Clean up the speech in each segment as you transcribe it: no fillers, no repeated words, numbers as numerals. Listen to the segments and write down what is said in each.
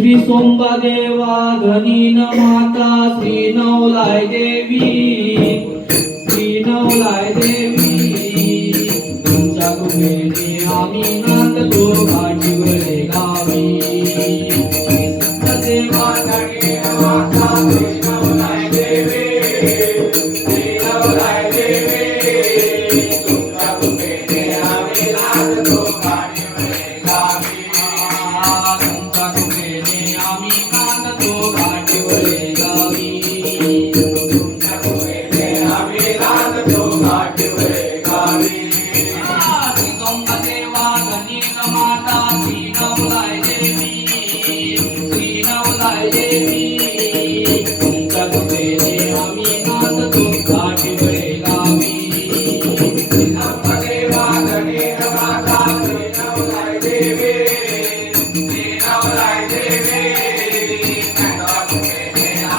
श्री सोमदेवा धनीन माता श्री नवलाय देवी श्री नवलाय देवी तुमच्या कृपेने आम्ही नांदतो घाटीवरे गावी देवा धनीन माता श्री नवलाय देवी श्री नवलाय देवी तुमच्या कृपेने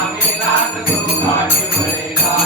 आम्ही नांदतो घाटीवरे गावी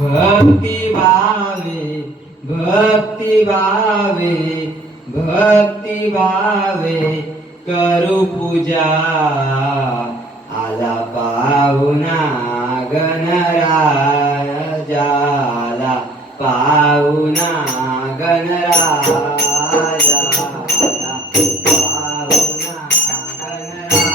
भक्ति भावे भक्ति भावे भक्ति भावे करू पूजा आला पाहुणा गणराजा आला पाहुणा गणराजा आला पाहुणा गणराजा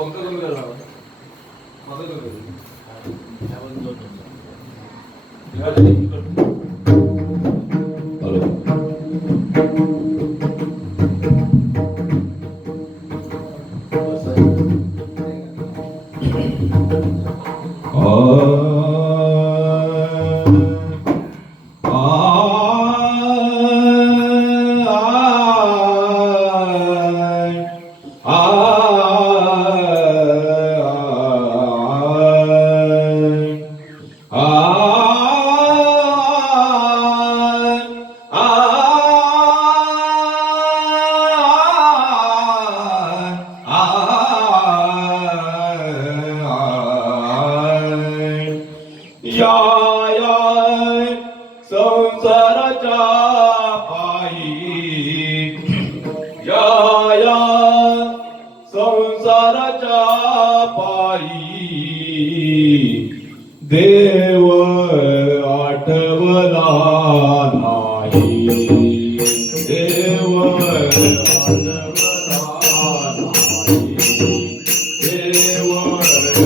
पंख कमी करायला लावा. माझं कमी करू. संसाराच्या पायी या संसाराच्या पायी देव आठवला नाही. देव आठवला नाही. देव आठवला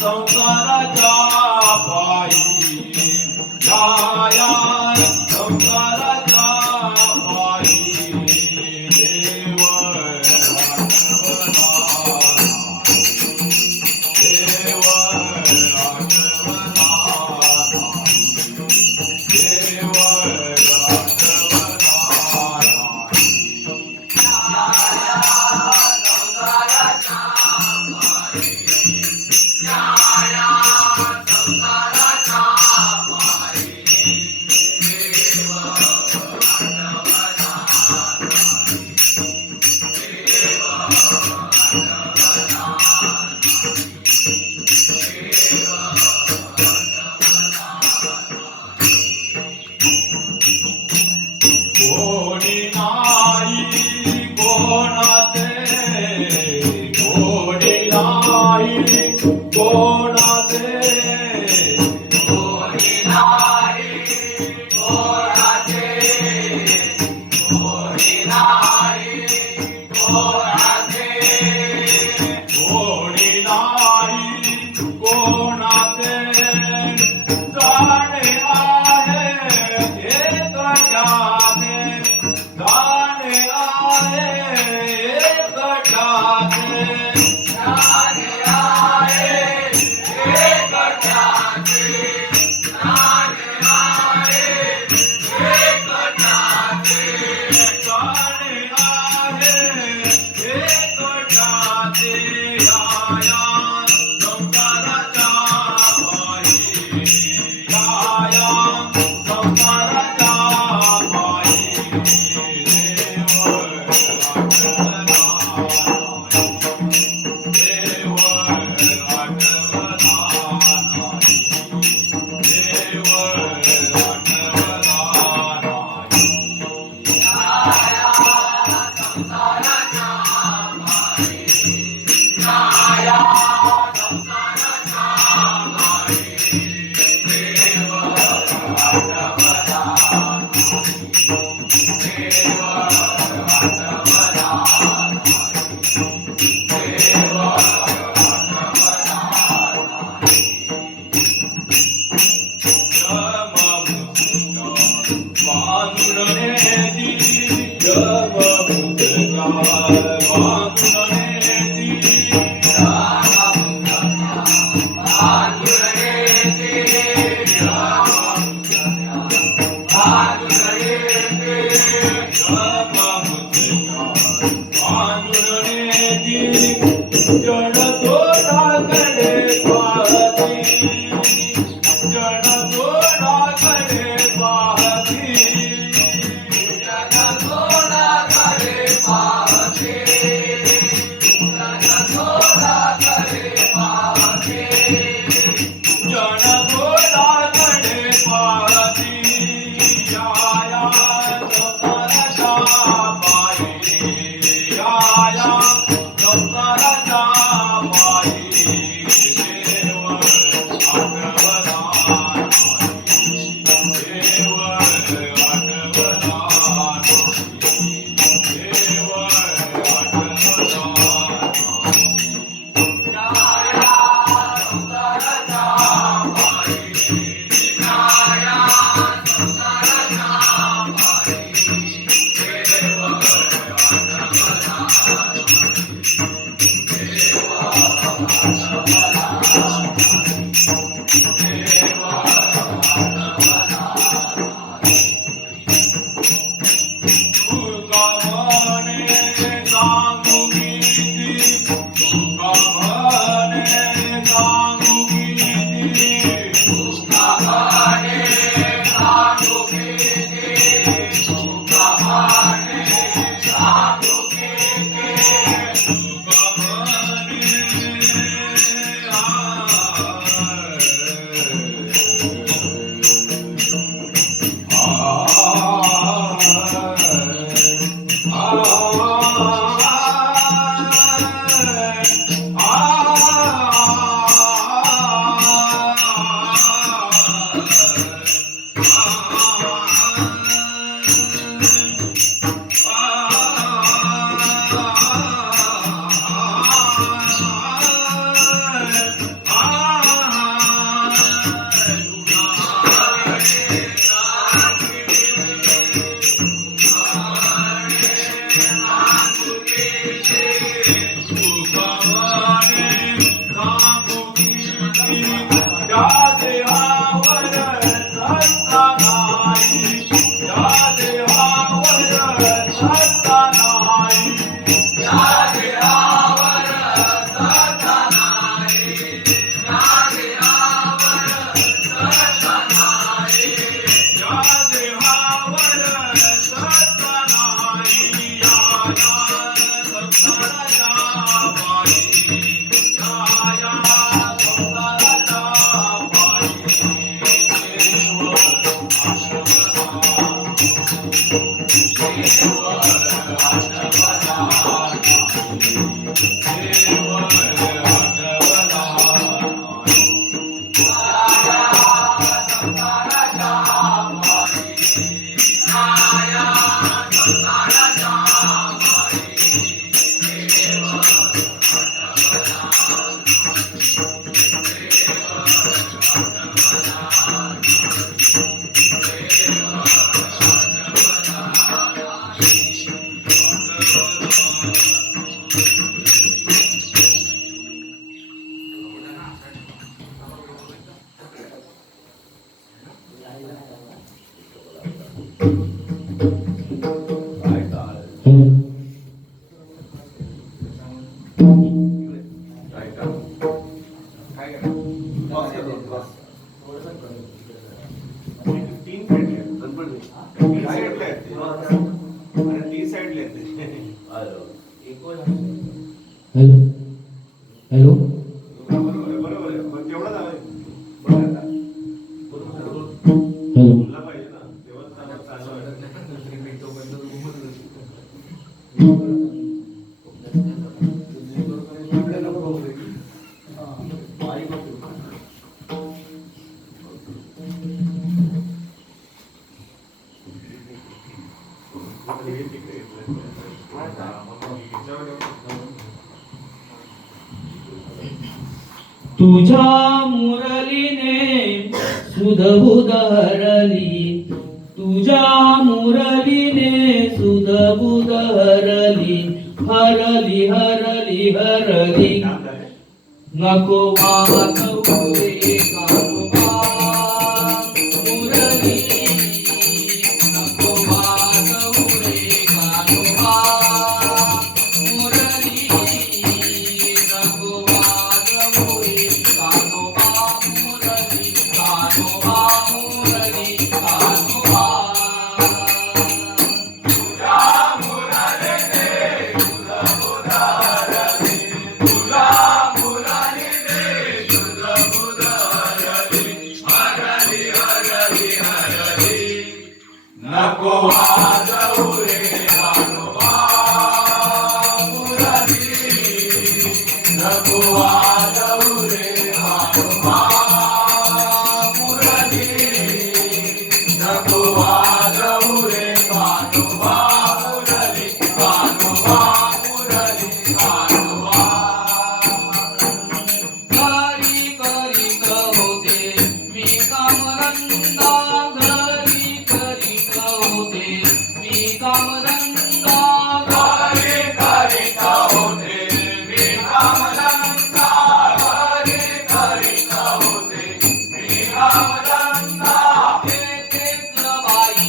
संसाराच्या पायी संसाराच्या पायी देव कोणी नाही कोणाचे कोणी नाही कोणाचे कोणी नाही कोणाचे कोणी नाही कोणाचे कोणी नाही कोणाचे जाणे आहे एक जाणे जाणे आहे एक जाणे जाणे आहे एक जाणे जाणे आहे एक जाणे जाणे आहे एक जाणे आया संसाराच्या पायी आया संसाराच्या पायी देव आठवला देव आठवला देव जन तोडाकडे पाहती जन तोडाकडे पाहती हॅलो हॅलो तुझ्या मुरलीने सुधबुध हरली, तुझ्या मुरलीने सुधबुध हरली, हरली हरली हरली नको वाहतू रे कानोबा मुरली, नको वाहतू रे कानोबा मुरली, नको वाहतू रे कानोबा मुरली, कानोबा मुरली कानोबा. नको वाजवू रे कानोबा मुरली, नको वाजवू रे कानोबा मुरली, नको वाजवू रे कानोबा मुरली, कानोबा मुरली कानोबा. घरी करीत होते मी कामधंदा, घरी करीत होते मी कामधंदा, घरी करीत होते मी कामधंदा, घरी करीत होते मी कामधंदा. तेथेच बाई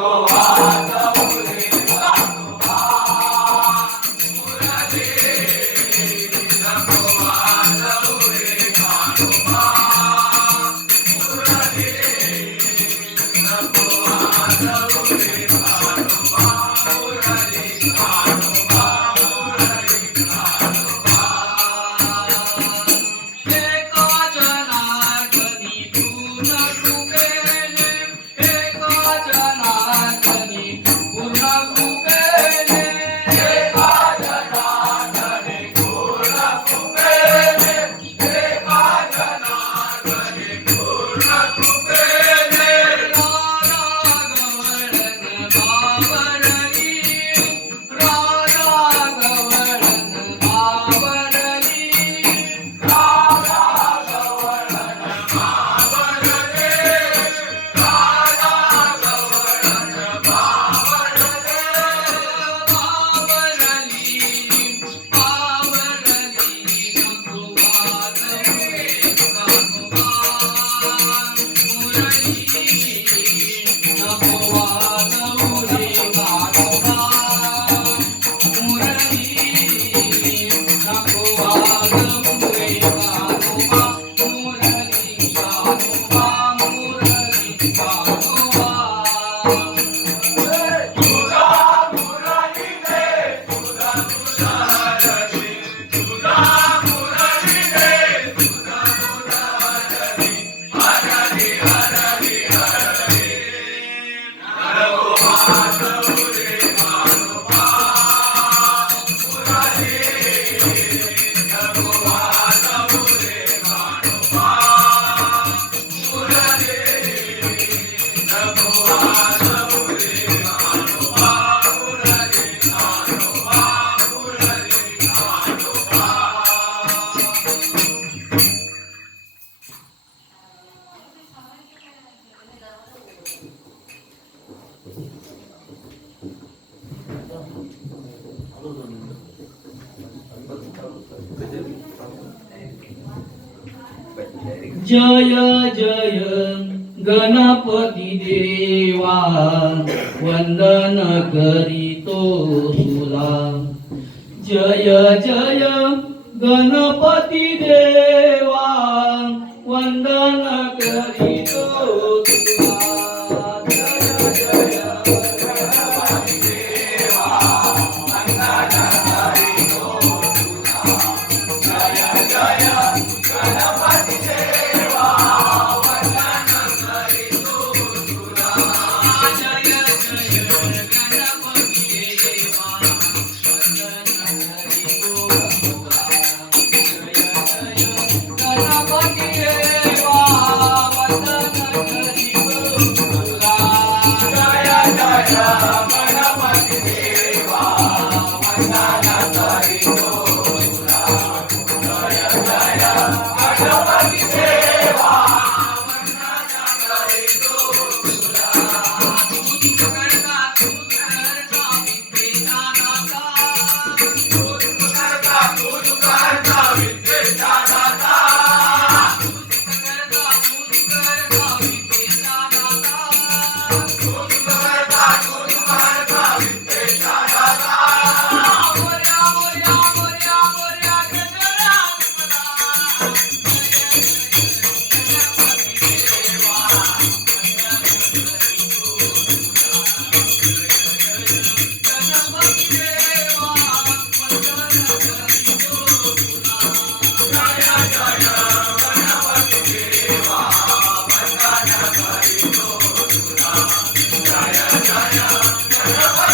नको वाजवू रे कान्होबा मुरली नको वाजवू रे कान्होबा मुरली नको वाजवू रे कान्होबा मुरली कान्होबा मुरली कान्होबा एका जनार्दनी पूर्ण कृपेने एका जनार्दनी पूर्ण कृपेने एका जनार्दनी पूर्ण कृपेने एका जनार्दनी पूर्ण कृपेने राधा गवळण बावरली राधा गवळण बावरली राधा गवळण बावरले राधा गवळण बावरले तुझा मुरली रे तुझा मुरली तुझा मुरली रे तुझा मुरली हरली हरली हरली नको वाजवू रे कान्होबा मुरली नको वाजवू रे कान्होबा मुरली नको वाजवू रे कान्होबा मुरली कान्होबा मुरली कान्होबा जय जय गणपती देवा वंदन करीतो तुला जय जय गणपती देवा वंदन करीतो तुला जय जय गणपती देवा वंदन करीतो तुला जय जय गणपती देवा वंदन करीतो तुला जय जय गणपती देवा वंदन करीतो तुला जय जय गणपती देवा वंदन करीतो तुला जय जय गणपती देवा वंदन करीतो तुला जय जय गणपती देवा वंदन करीतो तुला तूच करता विद्येचा दाता तूच करता विद्येचा दाता जय जय गणपती